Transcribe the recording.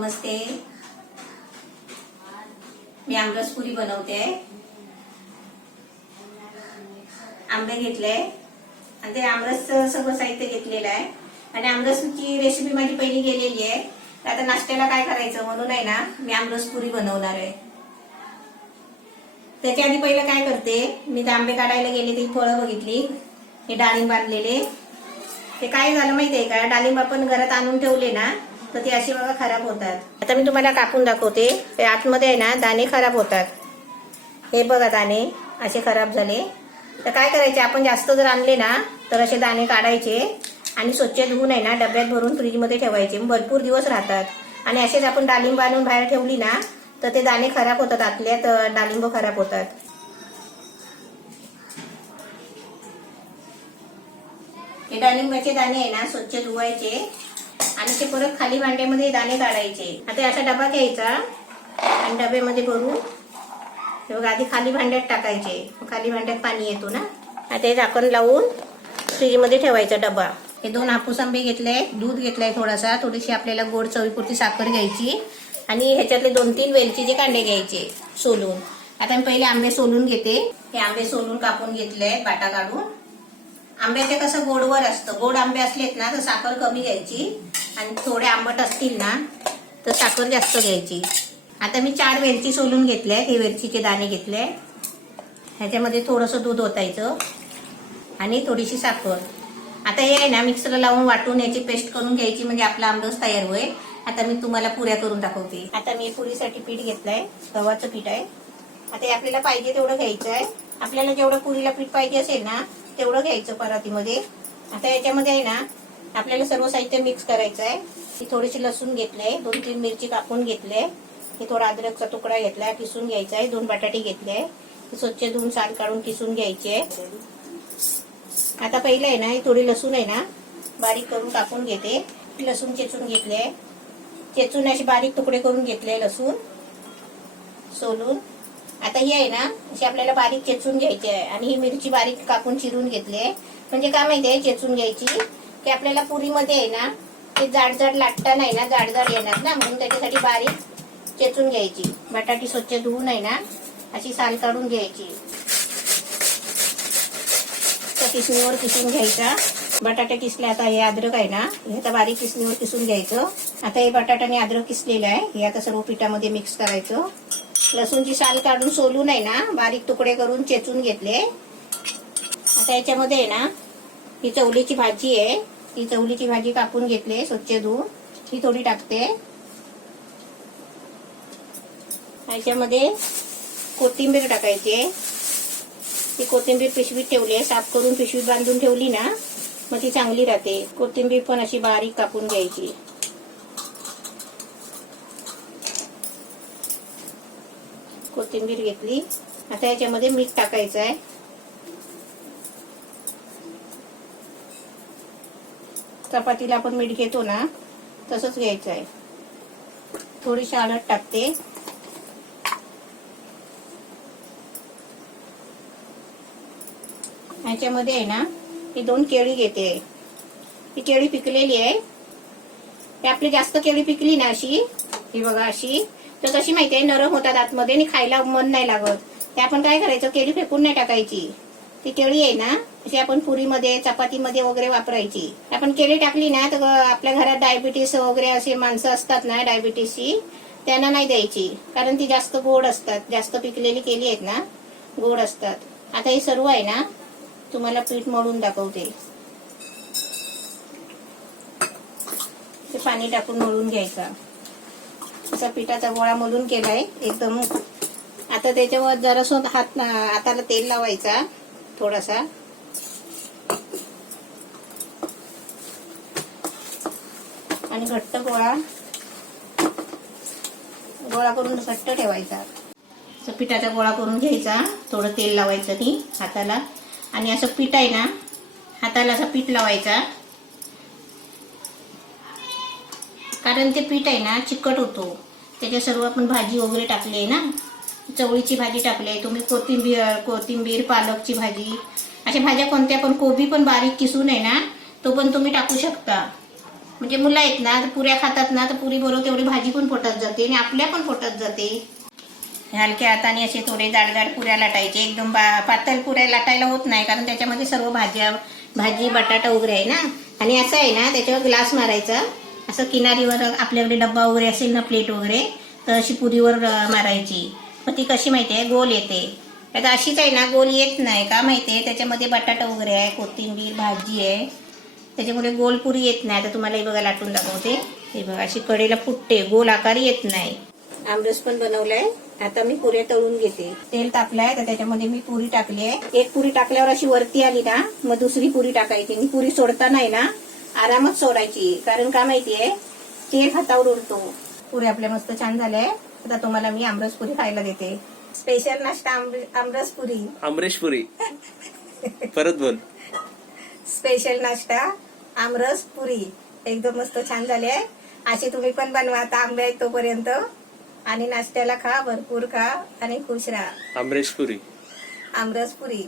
नमस्ते. मी आमरस पुरी बनवते आहे. आंबे घेतले आणि ते आमरस सगळं साहित्य घेतलेलं आहे आणि आमरसची रेसिपी माझी पहिली गेलेली आहे. आता नाश्त्याला काय करायचं म्हणून आहे ना मी आमरस पुरी बनवणार आहे. त्याच्या आधी पहिलं काय करते, मी ते आंबे काढायला गेले ती फळं बघितली, हे डाळिंब आणलेले. ते काय झालं माहितीये का, डाळिंब आपण घरात आणून ठेवले ना तर ते असे बघा खराब होतात. आता मी तुम्हाला कापून दाखवते. ते आतमध्ये आहे ना दाणे खराब होतात. हे बघा दाणे असे खराब झाले. तर काय करायचे, आपण जास्त जर आणले ना तर असे दाणे काढायचे आणि स्वच्छ धुवून आहे ना डब्यात भरून फ्रीजमध्ये ठेवायचे. भरपूर दिवस राहतात. आणि असेच आपण डाळिंब आणून बाहेर ठेवली ना तर ते दाणे खराब होतात, आतल्यात डाळिंब खराब होतात. हे डाळिंबाचे दाणे आहे ना स्वच्छ धुवायचे आणि ते परत खाली भांड्यामध्ये दाणे काढायचे. आता असा डबा घ्यायचा आणि डब्यामध्ये भरून हे बघा आधी खाली भांड्यात टाकायचे. खाली भांड्यात पाणी येतो ना. आता हे झाकण लावून फ्रीजमध्ये ठेवायचा डबा. हे 2 हापूस आंबे घेतले, दूध घेतलंय थोडासा, थोडीशी आपल्याला गोड चवीपुरती साखर घ्यायची आणि ह्याच्यातले 2-3 वेलचीचे कांडे घ्यायचे सोलून. आता मी पहिले आंबे सोलून घेते. हे आंबे सोलून कापून घेतले बाटा काढून. आंब्याचे कसं गोडवर असतं, गोड आंबे असलेत ना तर साखर कमी घ्यायची आणि थोडे आंबट असतील ना तर साखर जास्त घ्यायची. आता मी 4 वेलची सोलून घेतले. हे वेलचीचे दाणे घेतले. ह्याच्यामध्ये थोडंसं दूध ओतायचं आणि थोडीशी साखर. आता हे आहे ना मिक्सरला लावून वाटून याची पेस्ट करून घ्यायची, म्हणजे आपला आमरस तयार होईल. आता मी तुम्हाला पुऱ्या करून दाखवते. आता मी पुरीसाठी पीठ घेतलंय, गव्हाचं पीठ आहे. आता हे आपल्याला पाहिजे तेवढं घ्यायचं आहे. आपल्याला जेवढं पुरीला पीठ पाहिजे असेल ना तेवढं घ्यायचं परातीमध्ये. आता याच्यामध्ये आहे ना आपल्याला सर्व साहित्य मिक्स करायचं आहे. ही थोडीशी लसूण घेतलंय, 2-3 मिरची कापून घेतले, हे थोडा अद्रकचा तुकडा घेतलाय, किसून घ्यायचा आहे. 2 बटाटे घेतले, स्वच्छ धुवून साल काढून किसून घ्यायचे. आता पहिलं आहे ना ही थोडी लसूण आहे ना बारीक करून कापून घेते. लसूण चेचून घेतले, चेचून असे बारीक तुकडे करून घेतले लसूण सोलून. आता ही आहे ना अशी आपल्याला बारीक चेचून घ्यायची आहे आणि ही मिरची बारीक कापून चिरून घेतली. म्हणजे काय माहितीये चेचून घ्यायची की आपल्याला पुरीमध्ये आहे ना ते जाड जाड लाटता नाही ना, जाड जाड येणार ना, म्हणून त्याच्यासाठी बारीक चेचून घ्यायची. बटाटी स्वच्छ धुवून आहे ना अशी साल काढून घ्यायची. त्या किसणीवर किसून घ्यायचा. बटाटे किसले. आता हे अद्रक आहे ना हे आता बारीक किसणीवर किसून घ्यायचं. आता हे बटाटा आणि अद्रक किसलेलं आहे, हे आता सर्व पिठामध्ये मिक्स करायचं. लसूणची साल काढून सोलून आहे ना बारीक तुकडे करून चेचून घेतले. आता याच्यामध्ये आहे ना ही चवलीची भाजी आहे, ही चवलीची भाजी कापून घेतली स्वच्छ धुवून, ही थोडी टाकते. याच्यामध्ये कोथिंबीर टाकायची. ही कोथिंबीर पिशवीत ठेवली आहे, साफ करून पिशवीत बांधून ठेवली ना मग ती चांगली राहते. कोथिंबीर पण अशी बारीक कापून घ्यायची. कोथिंबीर घेतली. आता याच्यामध्ये मीठ टाकायचं आहे. चपातीला आपण मीठ घेतो ना तसंच घ्यायचं आहे. थोडीशी हळद टाकते. ह्याच्यामध्ये आहे ना ही 2 केळी घेते. ही केळी पिकलेली आहे. ही आपली जास्त केळी पिकली ना अशी, ही बघा अशी, तर कशी माहितीये नरम होतात आतमध्ये आणि खायला मन नाही लागत. ते आपण काय करायचं, केळी फेकून नाही टाकायची. ती केळी आहे ना अशी आपण पुरीमध्ये चपातीमध्ये वगैरे वापरायची. आपण केळी टाकली ना तर आपल्या घरात डायबिटीस वगैरे असे माणसं असतात ना डायबिटीसची, त्यांना नाही द्यायची, कारण ती जास्त गोड असतात. जास्त पिकलेली केळी आहेत ना गोड असतात. आता हे सर्व आहे ना तुम्हाला पीठ मळून दाखवते. ते पाणी टाकून मळून घ्यायचा. असा पिठाचा गोळा मळून केलाय एकदम. आता त्याच्यावर जरासं हाताला तेल लावायचा थोडासा आणि घट्ट गोळा करून घट्ट ठेवायचा. पिठाचा गोळा करून घ्यायचा, थोडं तेल लावायचं नी हाताला आणि असं पीठ आहे ना हाताला असं पीठ लावायचा, कारण ते पीठ आहे ना चिकट होतो. त्याच्या सर्व आपण भाजी वगैरे टाकली आहे ना, चवळीची भाजी टाकली आहे, तुम्ही कोथिंबीर पालकची भाजी, अशा भाज्या कोणत्या पण, कोबी पण बारीक किसून आहे ना तो पण तुम्ही टाकू शकता. म्हणजे मुलं आहेत ना, तर पुऱ्या खातात ना, तर पुरी बरोबर तेवढी भाजी पण पोटात जाते आणि आपल्या पण पोटात जाते. हलक्या हाताने असे थोडे जाड पुऱ्या लाटायचे. एकदम पातळ पुऱ्या लाटायला होत नाही, कारण त्याच्यामध्ये सर्व भाजी बटाटा वगैरे आहे ना. आणि असं आहे ना, त्याच्यावर ग्लास मारायचा, असं किनारीवर आपल्याकडे डब्बा वगैरे असेल ना, प्लेट वगैरे, तर अशी पुरीवर मारायची. मग ती कशी माहिती आहे, गोल येते. आता अशीच आहे ना, गोल येत नाही का माहिती आहे, त्याच्यामध्ये बटाटा वगैरे आहे, कोथिंबीर भाजी आहे, त्याच्यामुळे गोल पुरी येत नाही. आता तुम्हाला हे बघा लाटून दाखवते. हे बघा अशी कडेला फुटते, गोल आकार येत नाही. आमरस पण बनवलाय. आता मी पुऱ्या तळून घेते. तेल तापलाय तर त्याच्यामध्ये मी पुरी टाकली आहे. एक पुरी टाकल्यावर अशी वरती आली ना, मग दुसरी पुरी टाकायची. आणि पुरी सोडताना आहे ना, आरामात सोडायची, कारण का माहितीये, तेल हातावर उडतो. पुऱ्या आपल्या मस्त छान झाल्या. आता तुम्हाला मी आमरस पुरी खायला देते. स्पेशल नाश्ता आमरस पुरी. आमरेश पुरी. परत बोल. स्पेशल नाश्ता आमरस पुरी एकदम मस्त छान झाले. असे तुम्ही पण बनवा. आता आंबे आहेत तोपर्यंत, आणि नाश्त्याला खा, भरपूर खा आणि खुश राहा. आमरेश पुरी. आमरस पुरी.